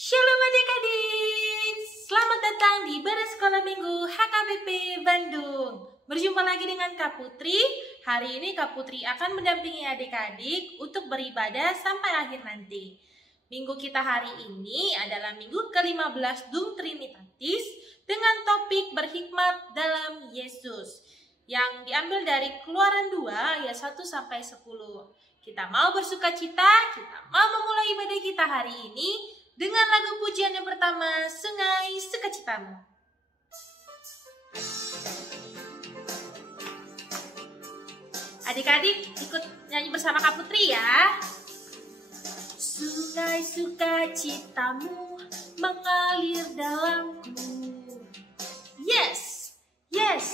Shalom adik-adik, selamat datang di Badan Sekolah Minggu HKBP Bandung. Berjumpa lagi dengan Kak Putri. Hari ini Kak Putri akan mendampingi adik-adik untuk beribadah sampai akhir nanti. Minggu kita hari ini adalah minggu ke-15 Dum Trinitatis dengan topik berhikmat dalam Yesus yang diambil dari Keluaran 2 ayat 1-10. Kita mau bersukacita, kita mau memulai ibadah kita hari ini dengan lagu pujian yang pertama, Sungai Sukacitamu. Adik-adik ikut nyanyi bersama Kak Putri ya. Sungai sukacitamu mengalir dalamku. Yes, yes.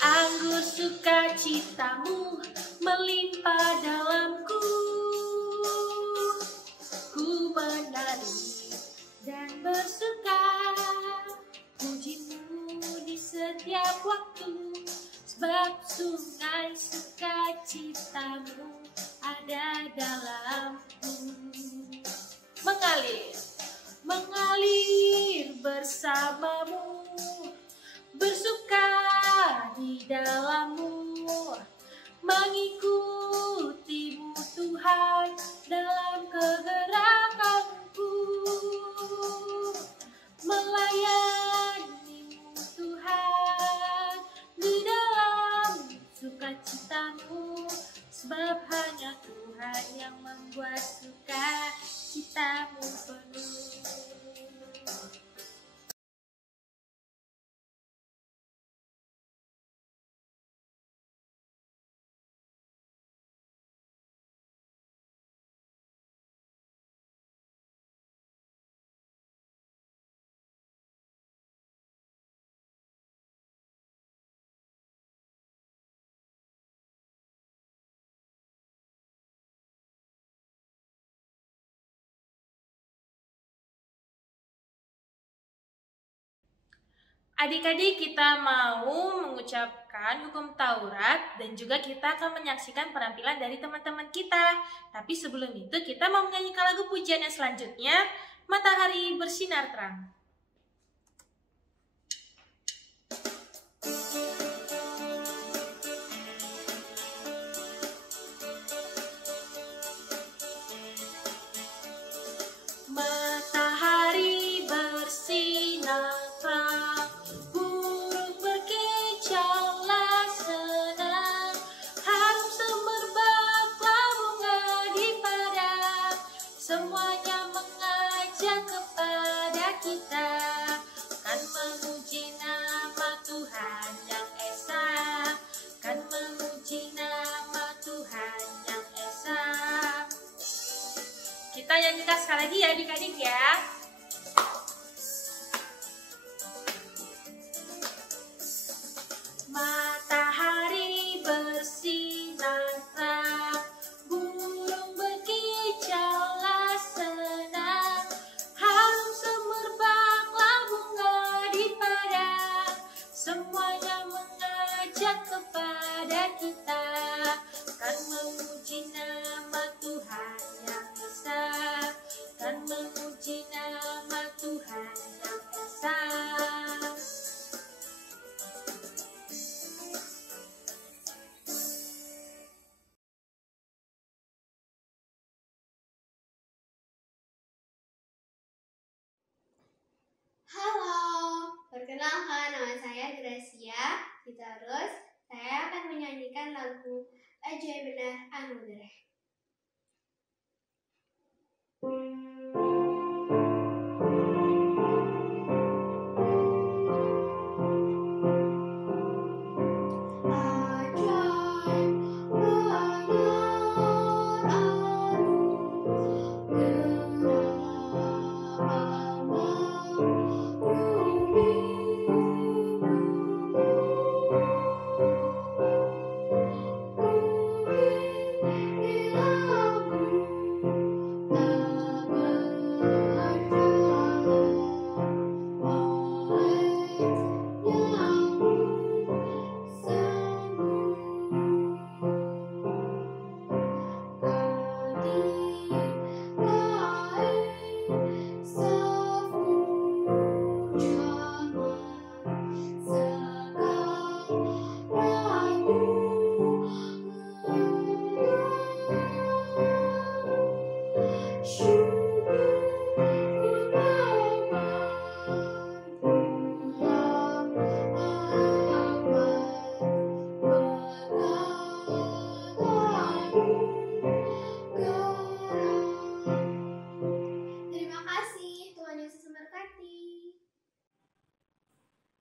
Anggur sukacitamu melimpah dalamku. Ku menari dan bersuka, pujimu di setiap waktu, sebab sungai sukacitamu ada dalamku. Mengalir, mengalir bersamamu, bersuka di dalammu, mengikutimu Tuhan dalam kegerakanku, melayanimu Tuhan di dalam sukacitamu, sebab hanya Tuhan yang membuat sukacitamu penuh. Adik-adik, kita mau mengucapkan hukum Taurat dan juga kita akan menyaksikan penampilan dari teman-teman kita. Tapi sebelum itu kita mau menyanyikan lagu pujian yang selanjutnya, Matahari Bersinar Terang. Matahari bersinar terang, semuanya mengajak kepada kita, kan memuji nama Tuhan yang esa, kan memuji nama Tuhan yang esa. Kita nyanyikan sekali lagi ya adik-adik ya. Matahari bersinar terang, burung berkicaulah senang, harum semerbaklah bunga di padang, semuanya mengajak kepada kita, kan memuji nama Tuhan yang esa, kan memuji nama Tuhan yang esa. Halo, perkenalkan nama saya Gracia Terus saya akan menyanyikan lagu Ajaib Benar Anugerah.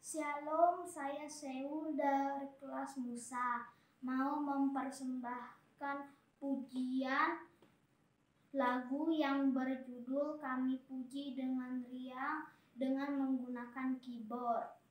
Shalom, saya Seul dari kelas Musa. Mau mempersembahkan pujian lagu yang berjudul Kami Puji dengan Riang dengan menggunakan keyboard.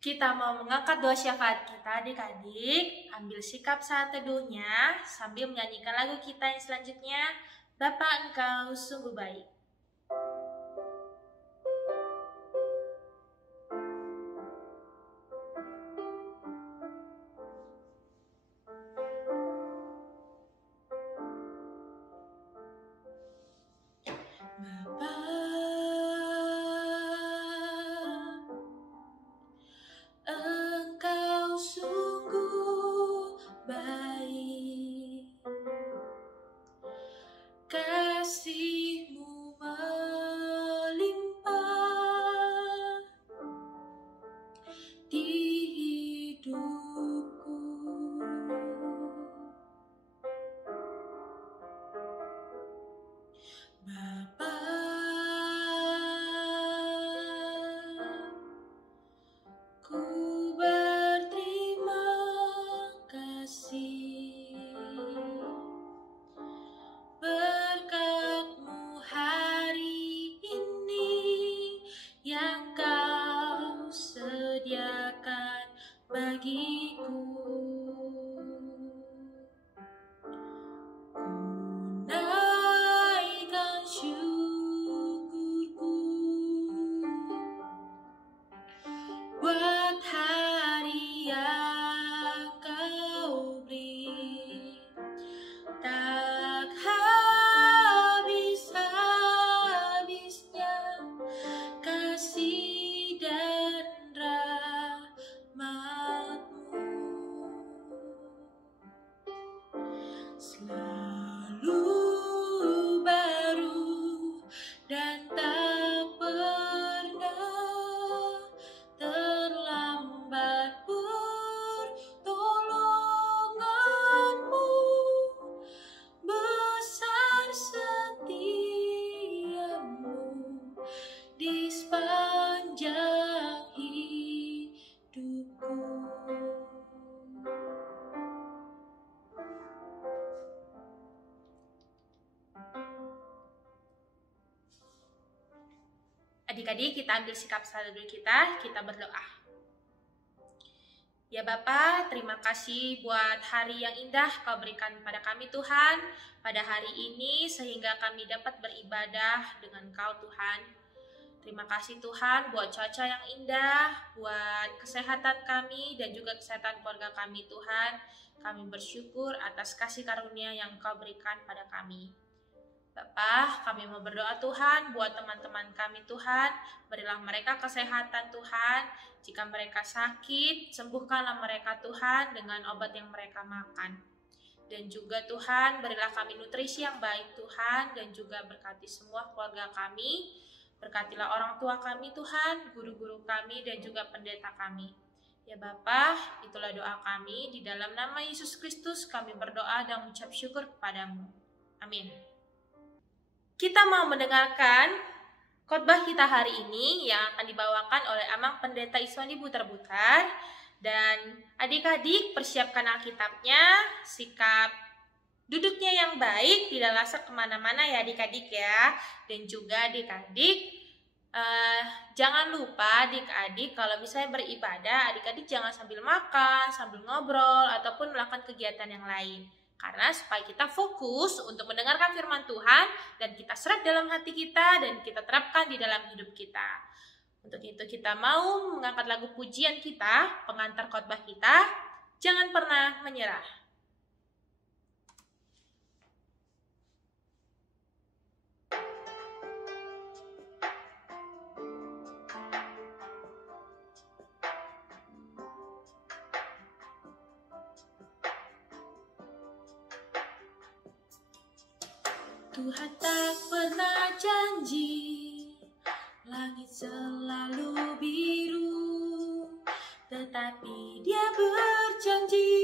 Kita mau mengangkat doa syafaat kita adik-adik. Ambil sikap saat teduhnya sambil menyanyikan lagu kita yang selanjutnya. Bapa, Engkau sungguh baik. Kasih-Mu melimpah di hidupku. Bapa, ku berterima kasih berkat-Mu hari ini yang Kau sediakan bagiku. Ku naikkan syukurku buat hari yang Kau beri. Tak habis-habisnya kasih dan rahmat-Mu, selalu baru dan tak pernah terlambat. Pertolongan-Mu besar, setia-Mu di sepanjang hidupku. Adik-adik, kita ambil sikap saat dulu kita berdoa. Ya Bapa, terima kasih buat hari yang indah Kau berikan pada kami Tuhan pada hari ini sehingga kami dapat beribadah dengan Kau Tuhan. Terima kasih Tuhan buat cuaca yang indah, buat kesehatan kami dan juga kesehatan keluarga kami Tuhan. Kami bersyukur atas kasih karunia yang Kau berikan pada kami. Bapa, kami mau berdoa Tuhan buat teman-teman kami Tuhan, berilah mereka kesehatan Tuhan. Jika mereka sakit, sembuhkanlah mereka Tuhan dengan obat yang mereka makan. Dan juga Tuhan, berilah kami nutrisi yang baik Tuhan, dan juga berkati semua keluarga kami. Berkatilah orang tua kami Tuhan, guru-guru kami, dan juga pendeta kami. Ya Bapa, itulah doa kami. Di dalam nama Yesus Kristus kami berdoa dan mengucap syukur kepadamu. Amin. Kita mau mendengarkan khotbah kita hari ini yang akan dibawakan oleh Amang Pendeta Iswandi Butar-Butar. Dan adik-adik persiapkan Alkitabnya, sikap duduknya yang baik, tidak lasak kemana-mana ya adik-adik ya. Dan juga adik-adik, jangan lupa adik-adik kalau misalnya beribadah, adik-adik jangan sambil makan, sambil ngobrol, ataupun melakukan kegiatan yang lain. Karena supaya kita fokus untuk mendengarkan firman Tuhan, dan kita serap dalam hati kita, dan kita terapkan di dalam hidup kita. Untuk itu kita mau mengangkat lagu pujian kita, pengantar khotbah kita, Jangan Pernah Menyerah. Tuhan tak pernah janji langit selalu biru, tetapi Dia berjanji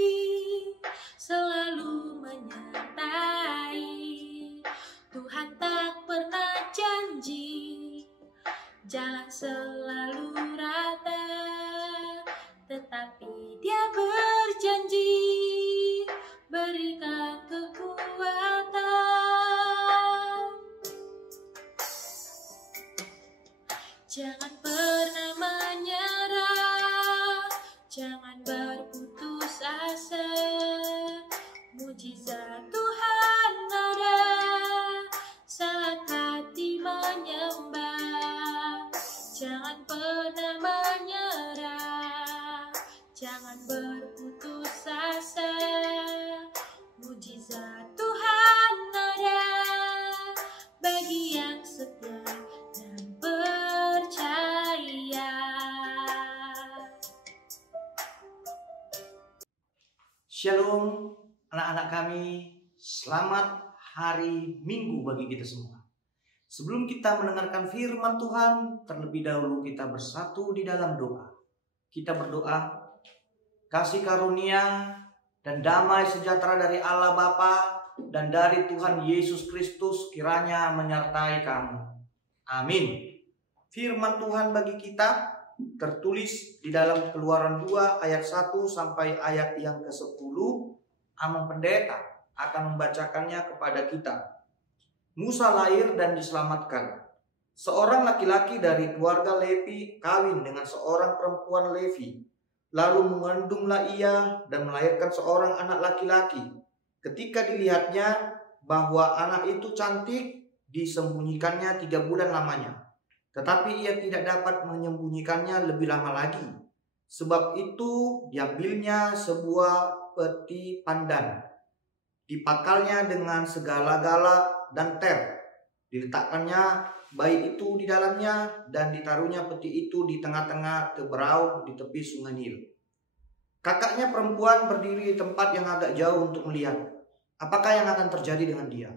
selalu menyertai. Tuhan tak pernah janji jalan selalu rata, tetapi Dia berjanji berikan kekuatan. Jangan pernah menyerah, jangan berputus asa. Mujizat Tuhan ada saat hati menyembah. Jangan pernah menyerah, jangan berputus asa. Mujizat Tuhan ada bagi yang setia dan percaya. Shalom anak-anak kami, selamat hari Minggu bagi kita semua. Sebelum kita mendengarkan firman Tuhan, terlebih dahulu kita bersatu di dalam doa. Kita berdoa, kasih karunia dan damai sejahtera dari Allah Bapa dan dari Tuhan Yesus Kristus kiranya menyertai kamu. Amin. Firman Tuhan bagi kita tertulis di dalam Keluaran 2 ayat 1 sampai ayat yang ke-10. Amang Pendeta akan membacakannya kepada kita. Musa lahir dan diselamatkan. Seorang laki-laki dari keluarga Levi kawin dengan seorang perempuan Levi. Lalu mengandunglah ia dan melahirkan seorang anak laki-laki. Ketika dilihatnya bahwa anak itu cantik, disembunyikannya 3 bulan lamanya. Tetapi ia tidak dapat menyembunyikannya lebih lama lagi. Sebab itu diambilnya sebuah peti pandan, dipakalnya dengan segala-gala dan ter, diletakkannya bayi itu di dalamnya, dan ditaruhnya peti itu di tengah-tengah teberau di tepi sungai Nil. Kakaknya perempuan berdiri di tempat yang agak jauh untuk melihat apakah yang akan terjadi dengan dia.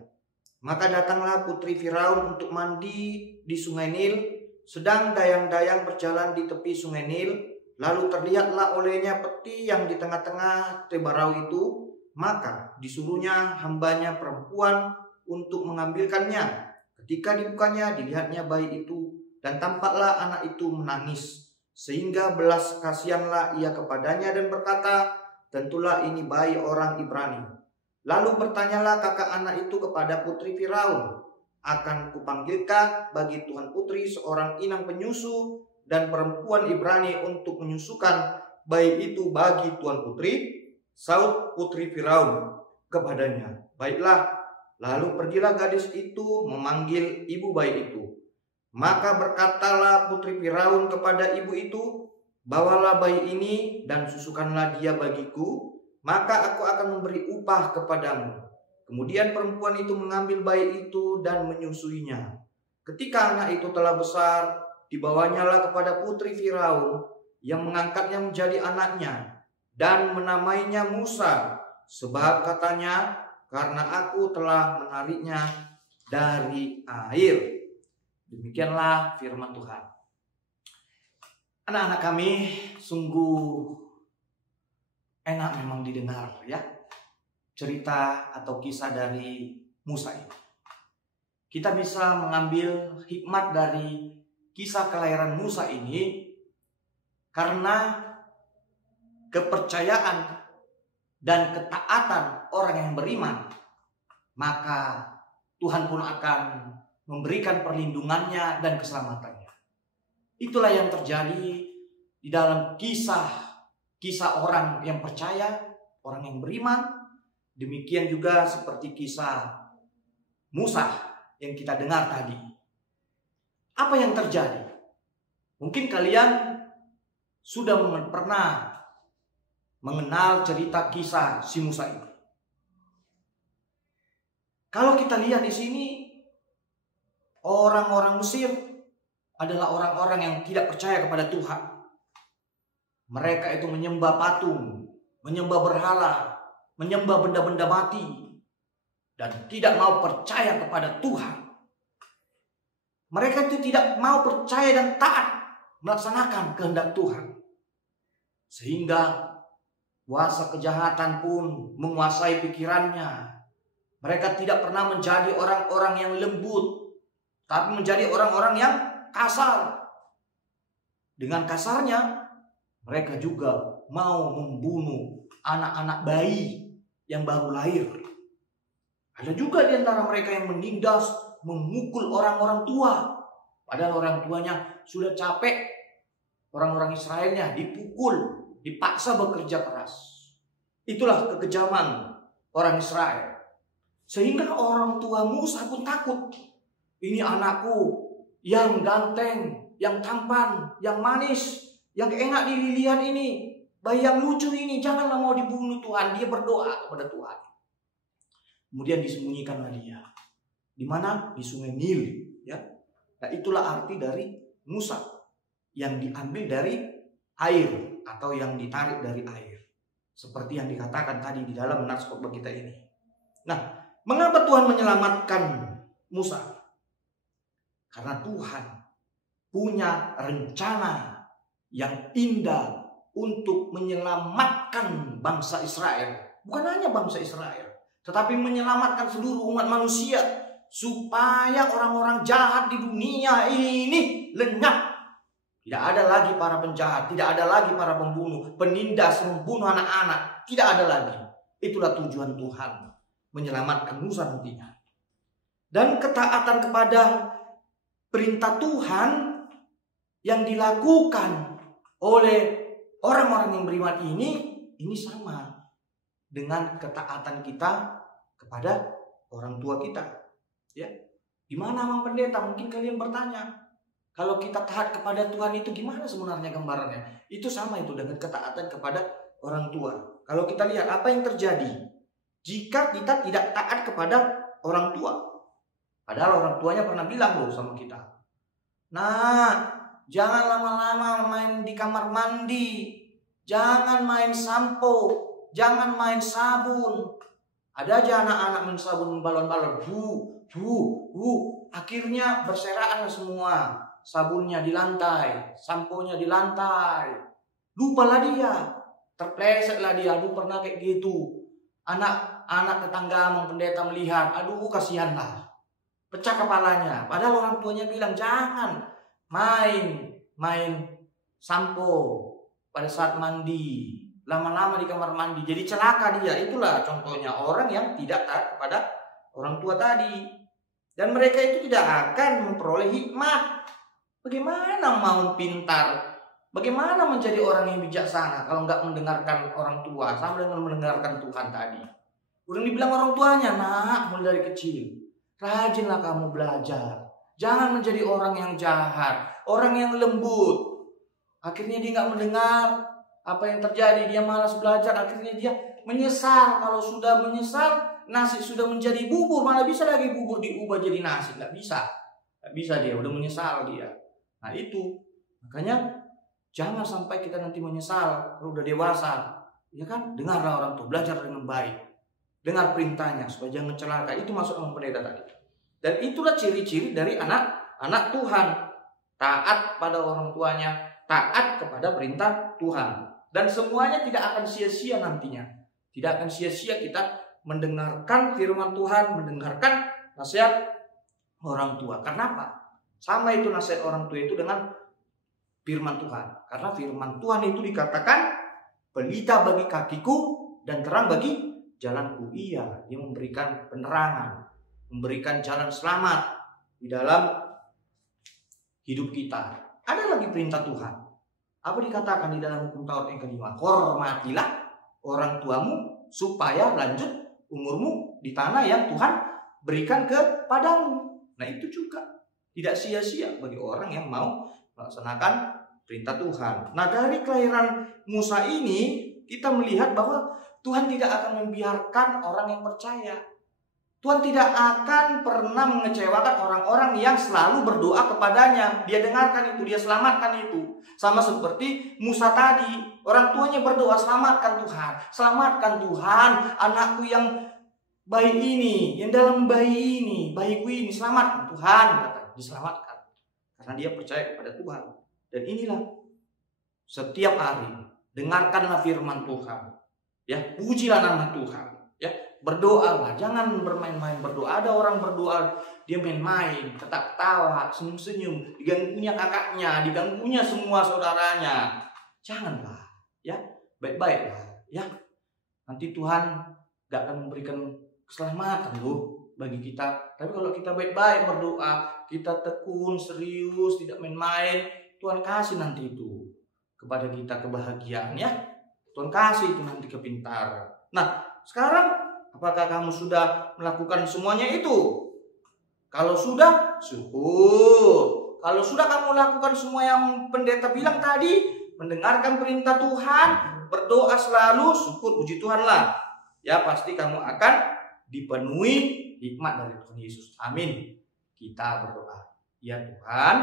Maka datanglah putri Firaun untuk mandi di sungai Nil, sedang dayang-dayang berjalan di tepi sungai Nil. Lalu terlihatlah olehnya peti yang di tengah-tengah teberau itu. Maka disuruhnya hambanya perempuan untuk mengambilkannya. Ketika dibukanya, dilihatnya bayi itu, dan tampaklah anak itu menangis. Sehingga belas kasihanlah ia kepadanya dan berkata, tentulah ini bayi orang Ibrani. Lalu bertanyalah kakak anak itu kepada putri Firaun, akan kupanggilkah bagi Tuhan putri seorang inang penyusu dan perempuan Ibrani untuk menyusukan bayi itu bagi Tuan putri? Saud putri Firaun kepadanya, baiklah. Lalu pergilah gadis itu memanggil ibu bayi itu. Maka berkatalah putri Firaun kepada ibu itu, bawalah bayi ini dan susukanlah dia bagiku, maka aku akan memberi upah kepadamu. Kemudian perempuan itu mengambil bayi itu dan menyusuinya. Ketika anak itu telah besar, dibawanyalah kepada putri Firaun yang mengangkatnya menjadi anaknya dan menamainya Musa, Sebab katanya, karena aku telah menariknya dari air. Demikianlah firman Tuhan. Anak-anak kami, sungguh enak memang didengar ya, cerita atau kisah dari Musa ini. Kita bisa mengambil hikmat dari kisah kelahiran Musa ini karena kepercayaan dan ketaatan orang yang beriman, maka Tuhan pun akan memberikan perlindungannya dan keselamatannya. Itulah yang terjadi di dalam kisah orang yang percaya, orang yang beriman. Demikian juga seperti kisah Musa yang kita dengar tadi. Apa yang terjadi? Mungkin kalian sudah pernah mengenal cerita kisah si Musa ini. Kalau kita lihat di sini, orang-orang Mesir adalah orang-orang yang tidak percaya kepada Tuhan. Mereka itu menyembah patung, menyembah berhala, menyembah benda-benda mati, dan tidak mau percaya kepada Tuhan. Mereka itu tidak mau percaya dan taat melaksanakan kehendak Tuhan. Sehingga kuasa kejahatan pun menguasai pikirannya. Mereka tidak pernah menjadi orang-orang yang lembut, tapi menjadi orang-orang yang kasar. Dengan kasarnya, mereka juga mau membunuh anak-anak bayi yang baru lahir. Ada juga di antara mereka yang menindas, memukul orang-orang tua. Padahal orang tuanya sudah capek. Orang-orang Israelnya dipukul, dipaksa bekerja keras. Itulah kekejaman orang Israel. Sehingga orang tua Musa pun takut. Ini anakku yang ganteng, yang tampan, yang manis, yang enak dilihat ini, bayi yang lucu ini, janganlah mau dibunuh Tuhan. Dia berdoa kepada Tuhan. Kemudian disembunyikanlah dia. Di mana? Di sungai Nil. Ya. Nah, itulah arti dari Musa, yang diambil dari air atau yang ditarik dari air. Seperti yang dikatakan tadi di dalam nas khotbah kita ini. Nah, mengapa Tuhan menyelamatkan Musa? Karena Tuhan punya rencana yang indah untuk menyelamatkan bangsa Israel. Bukan hanya bangsa Israel, tetapi menyelamatkan seluruh umat manusia. Supaya orang-orang jahat di dunia ini lenyap. Tidak ada lagi para penjahat, tidak ada lagi para pembunuh, penindas, membunuh anak-anak. Tidak ada lagi. Itulah tujuan Tuhan, menyelamatkan Musa nantinya. Dan ketaatan kepada perintah Tuhan yang dilakukan oleh orang-orang yang beriman ini sama dengan ketaatan kita kepada orang tua kita. Ya, gimana Mang Pendeta? Mungkin kalian bertanya, kalau kita taat kepada Tuhan itu gimana sebenarnya gambarannya? Itu sama itu dengan ketaatan kepada orang tua. Kalau kita lihat apa yang terjadi jika kita tidak taat kepada orang tua. Padahal orang tuanya pernah bilang loh sama kita, nah, jangan lama-lama main di kamar mandi, jangan main sampo, jangan main sabun. Ada aja anak-anak main sabun balon-balon, akhirnya berserakan semua. Sabunnya di lantai, samponya di lantai. Lupalah dia, terplesetlah dia. Aduh, pernah kayak gitu. Anak tetangga Mang Pendeta melihat, aduh kasihanlah, pecah kepalanya. Padahal orang tuanya bilang jangan main sampo pada saat mandi, lama-lama di kamar mandi, jadi celaka dia. Itulah contohnya orang yang tidak taat kepada orang tua tadi. Dan mereka itu tidak akan memperoleh hikmat. Bagaimana mau pintar? Bagaimana menjadi orang yang bijaksana kalau nggak mendengarkan orang tua, sama dengan mendengarkan Tuhan tadi. Udah dibilang orang tuanya, nak, mulai dari kecil, rajinlah kamu belajar. Jangan menjadi orang yang jahat, orang yang lembut. Akhirnya dia nggak mendengar. Apa yang terjadi? Dia malas belajar. Akhirnya dia menyesal. Kalau sudah menyesal, nasi sudah menjadi bubur. Mana bisa lagi bubur diubah jadi nasi? Nggak bisa. Nggak bisa dia. Udah menyesal dia. Nah itu. Makanya jangan sampai kita nanti menyesal kalau udah dewasa. Ya kan? Dengarlah orang tua, belajar dengan baik. Dengar perintahnya supaya jangan celaka. Itu masuk Amang Pendeta tadi. Dan itulah ciri-ciri dari anak Tuhan. Taat pada orang tuanya, taat kepada perintah Tuhan. Dan semuanya tidak akan sia-sia nantinya. Tidak akan sia-sia kita mendengarkan firman Tuhan, mendengarkan nasihat orang tua. Kenapa? Sama itu nasihat orang tua itu dengan firman Tuhan. Karena firman Tuhan itu dikatakan pelita bagi kakiku dan terang bagi jalanku. Iya, dia memberikan penerangan, memberikan jalan selamat di dalam hidup kita. Ada lagi perintah Tuhan. Apa dikatakan di dalam hukum Taurat yang kelima? Hormatilah orang tuamu supaya lanjut umurmu di tanah yang Tuhan berikan kepadamu. Nah itu juga tidak sia-sia bagi orang yang mau melaksanakan perintah Tuhan. Nah dari kelahiran Musa ini kita melihat bahwa Tuhan tidak akan membiarkan orang yang percaya. Tuhan tidak akan pernah mengecewakan orang-orang yang selalu berdoa kepadanya. Dia dengarkan itu, dia selamatkan itu. Sama seperti Musa tadi. Orang tuanya berdoa, selamatkan Tuhan. Selamatkan Tuhan anakku yang bayi ini, yang dalam bayi ini, bayiku ini. Selamatkan Tuhan, katanya. Diselamatkan. Karena dia percaya kepada Tuhan. Dan inilah setiap hari dengarkanlah firman Tuhan. Ya, pujilah nama Tuhan. Ya, berdoalah, jangan bermain-main berdoa. Ada orang berdoa dia main-main, ketawa, senyum-senyum, diganggunya kakaknya, diganggunya semua saudaranya. Janganlah, ya, baik-baiklah, ya. Nanti Tuhan gak akan memberikan keselamatan loh bagi kita. Tapi kalau kita baik-baik berdoa, kita tekun, serius, tidak main-main, Tuhan kasih nanti itu kepada kita kebahagiaan, ya. Tuhan kasih itu nanti kepintaran. Nah, sekarang apakah kamu sudah melakukan semuanya itu? Kalau sudah, syukur. Kalau sudah kamu lakukan semua yang pendeta bilang tadi, mendengarkan perintah Tuhan, berdoa selalu, syukur, puji Tuhanlah. Ya, pasti kamu akan dipenuhi hikmat dari Tuhan Yesus. Amin. Kita berdoa. Ya Tuhan,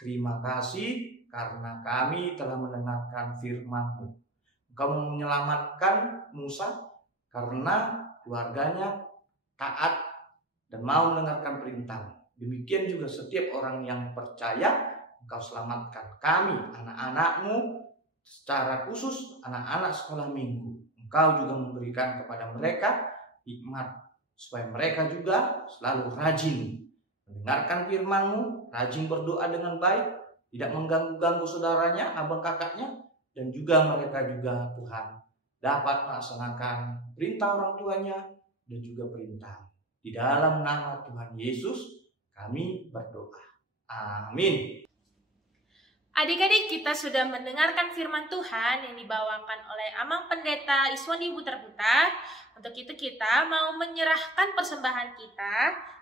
terima kasih karena kami telah mendengarkan firman-Mu. Engkau menyelamatkan Musa karena keluarganya taat dan mau mendengarkan perintah. Demikian juga setiap orang yang percaya, Engkau selamatkan kami, anak-anak-Mu, secara khusus anak-anak sekolah minggu. Engkau juga memberikan kepada mereka hikmat, supaya mereka juga selalu rajin mendengarkan firman-Mu, rajin berdoa dengan baik, tidak mengganggu-ganggu saudaranya, abang kakaknya, dan juga mereka juga Tuhan dapat melaksanakan perintah orang tuanya dan juga perintah. Di dalam nama Tuhan Yesus kami berdoa. Amin. Adik-adik, kita sudah mendengarkan firman Tuhan yang dibawakan oleh Amang Pendeta Iswandi Butar-Butar. Untuk itu kita mau menyerahkan persembahan kita,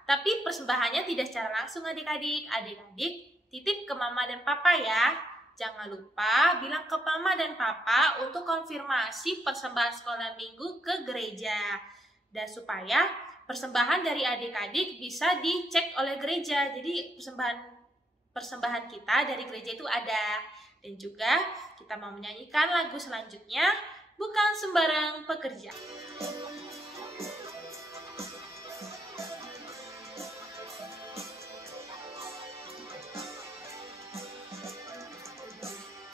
tapi persembahannya tidak secara langsung adik-adik. Adik-adik titip ke mama dan papa ya. Jangan lupa bilang ke mama dan papa untuk konfirmasi persembahan sekolah minggu ke gereja. Dan supaya persembahan dari adik-adik bisa dicek oleh gereja. Jadi persembahan kita dari gereja itu ada. Dan juga kita mau menyanyikan lagu selanjutnya, Bukan Sembarang Pekerja.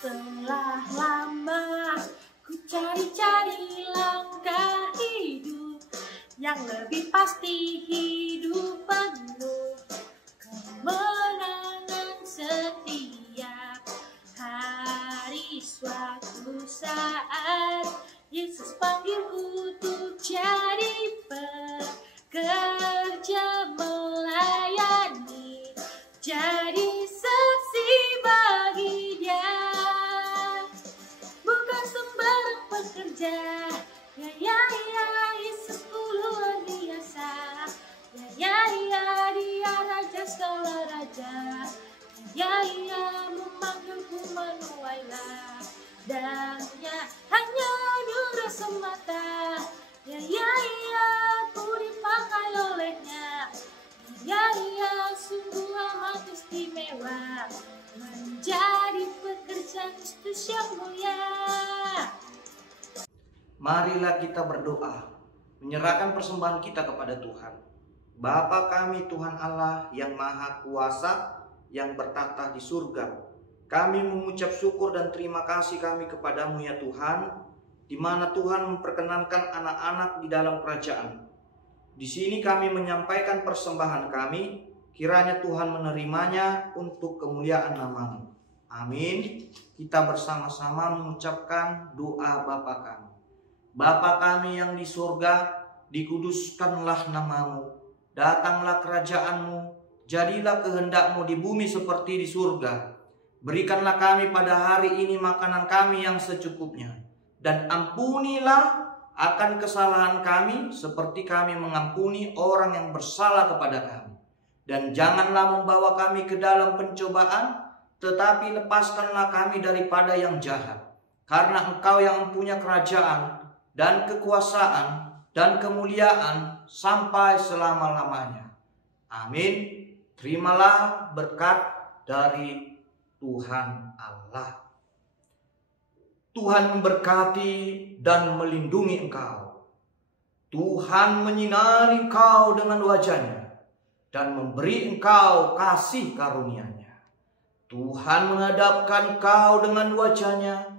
Telah lama ku cari-cari langkah hidup yang lebih pasti, hidup penuh kemenangan setiap hari. Suatu saat Yesus panggilku untuk jadi pekerja, melayani, jadi saksi bagi Dia. Bukan sembarang pekerja, ya, Yesus luar biasa. Ya, Dia Raja segala raja. Ya, memanggilku menuailah. Dan ya, hanya anugerah semata. Ya, ku dipakai olehnya. Ya, sungguh amat istimewa, menjadi pekerja Kristus yang mulia. marilah kita berdoa, menyerahkan persembahan kita kepada Tuhan. Bapa kami Tuhan Allah yang Maha Kuasa, yang bertata di surga, kami mengucap syukur dan terima kasih kami kepadamu ya Tuhan, di mana Tuhan memperkenankan anak-anak di dalam kerajaan. Di sini kami menyampaikan persembahan kami, kiranya Tuhan menerimanya untuk kemuliaan nama-Mu. Amin. Kita bersama-sama mengucapkan doa Bapa kami. Bapa kami yang di surga, dikuduskanlah nama-Mu. Datanglah kerajaan-Mu, jadilah kehendak-Mu di bumi seperti di surga. Berikanlah kami pada hari ini makanan kami yang secukupnya. Dan ampunilah akan kesalahan kami seperti kami mengampuni orang yang bersalah kepada kami. Dan janganlah membawa kami ke dalam pencobaan, tetapi lepaskanlah kami daripada yang jahat. Karena Engkau yang mempunyai kerajaan dan kekuasaan dan kemuliaan sampai selama-lamanya. Amin. Terimalah berkat dari Tuhan Allah. Tuhan memberkati dan melindungi engkau. Tuhan menyinari engkau dengan wajah-Nya dan memberi engkau kasih karunia-Nya. Tuhan menghadapkan engkau dengan wajah-Nya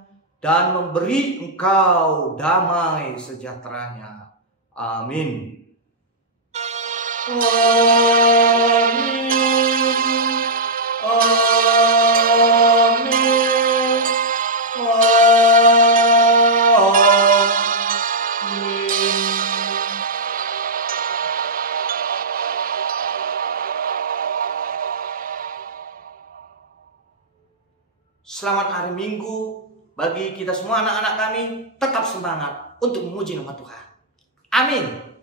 dan memberi engkau damai sejahtera-Nya. Amin. Amin. Amin. Amin. Selamat hari Minggu bagi kita semua anak-anak kami. Tetap semangat untuk memuji nama Tuhan. Amin.